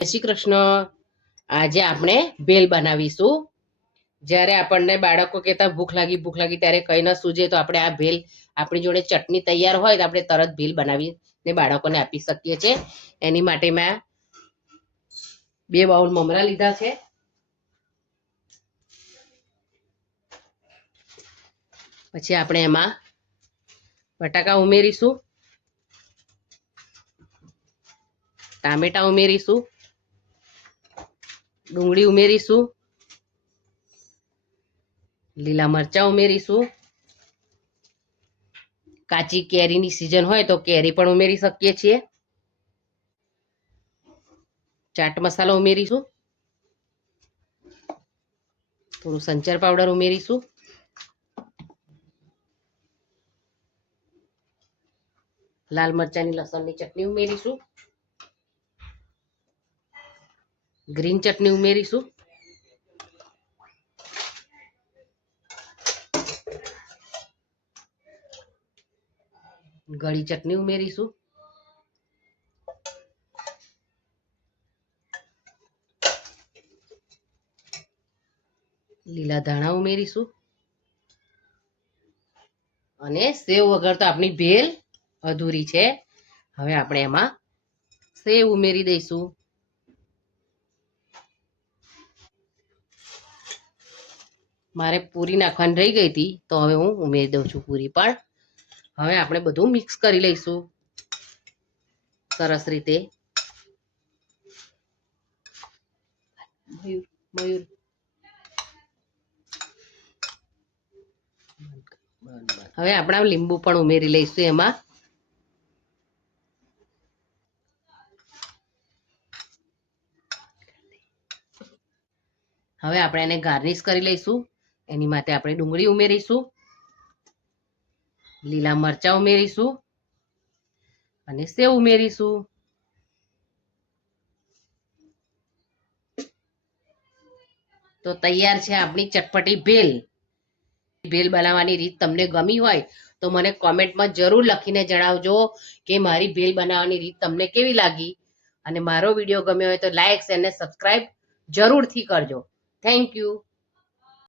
જય શ્રી કૃષ્ણ. આજે આપણે ભેલ બનાવીશું. જ્યારે આપણને બાળકો કહેતા ભૂખ લાગી ત્યારે કંઈ ન સૂજે તો આપણે આ ભેલ, આપણી જોડે ચટણી તૈયાર હોય તો આપણે તરત ભેલ બનાવીને બાળકોને આપી શકીએ છીએ. એની માટે મેં 2 બાઉલ મમરા લીધા છે. પછી આપણે એમાં બટાકા ઉમેરીશું, ટામેટા ઉમેરીશું, ડુંગળી ઉમેરીશું, લીલા મરચાં ઉમેરીશું. કાચી કેરીની સિઝન હોય તો કેરી પણ ઉમેરી શકીએ છીએ. ચાટ મસાલો ઉમેરીશું, થોડું સંચર પાવડર ઉમેરીશું, લાલ મરચાંની લસણની ચટણી ઉમેરીશું, ગ્રીન ચટણી ઉમેરીશું, ગળી ચટણી ઉમેરીશું, લીલા ધાણા ઉમેરીશું અને સેવ વગર તો આપણી ભેલ અધૂરી છે. હવે આપણે એમાં સેવ ઉમેરી દઈશું. મારે પૂરી નાખવાની રહી ગઈ હતી તો હવે હું ઉમેરી દઉં છું પૂરી પણ. હવે આપણે બધું મિક્સ કરી લઈશું સરસ રીતે. હવે આપણે લીંબુ પણ ઉમેરી લઈશું એમાં. હવે આપણે એને ગાર્નિશ કરી લઈશું. એની માટે આપણે ડુંગળી ઉમેરીશું, લીલા મરચાં ઉમેરીશું અને સેવ ઉમેરીશું. તો તૈયાર છે આપણી ચટપટી ભેલ. ભેલ બનાવવાની રીત તમને ગમી હોય તો મને કોમેન્ટમાં જરૂર લખીને જણાવજો કે મારી ભેલ બનાવવાની રીત તમને કેવી લાગી. અને મારો વિડીયો ગમ્યો હોય તો લાઈક અને સબસ્ક્રાઈબ જરૂરથી કરજો. Thank you.